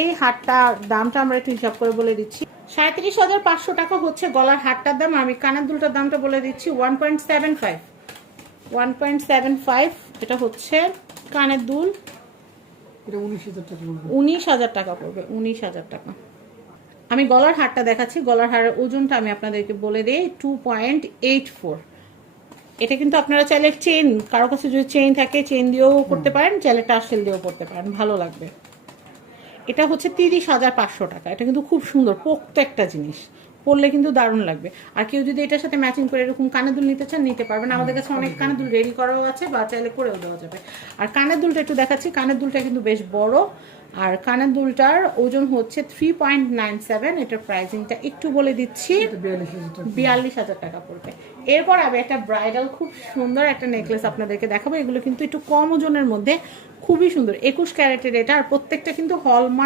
এই হারটার দামটা আমরা একটু হিসাব করে বলে দিচ্ছি। 37,500 টাকা হচ্ছে গলার হারটার দাম। আমি কানের দুলটার দামটা বলে দিচ্ছি 1.75। 1.75 এটা হচ্ছে কানের দুল। এটা 19,000 টাকা পড়বে। 19,000 টাকা পড়বে, 19,000 টাকা। আমি গলার হারটা দেখাচ্ছি। গলার হারের ওজনটা আমি আপনাদেরকে বলে দিই 2.84। এটা কিন্তু আপনারা চাইলে চেইন, কারো কাছে যদি চেইন থাকে চেইন দিয়েও করতে পারেন, চাইলে টার্সেল দিয়েও করতে পারেন, ভালো লাগবে। এটা হচ্ছে 30,500 টাকা। এটা কিন্তু খুব সুন্দর পোক্ত একটা জিনিস, পরলে কিন্তু দারুণ লাগবে। আর কেউ যদি এটার সাথে ম্যাচিং করে এরকম কানের দুল নিতে চান নিতে পারবেন, আমাদের কাছে অনেক কানের দুল রেডি করাও আছে বা চাইলে করেও দেওয়া যাবে। আর কানের দুলটা একটু দেখাচ্ছি। কানের দুলটা কিন্তু বেশ বড়, আর কানের দুলটার ওজন হচ্ছে 3.97। এটার প্রাইসিংটা একটু বলে দিচ্ছি, 42,000 টাকা পড়বে। এরপর আমি একটা ব্রাইডাল খুব সুন্দর একটা নেকলেস আপনাদেরকে দেখাবো। এগুলো কিন্তু একটু কম ওজনের মধ্যে খুবই সুন্দর, 21 ক্যারেটের এটা। আর প্রত্যেকটা কিন্তু হলমার্ক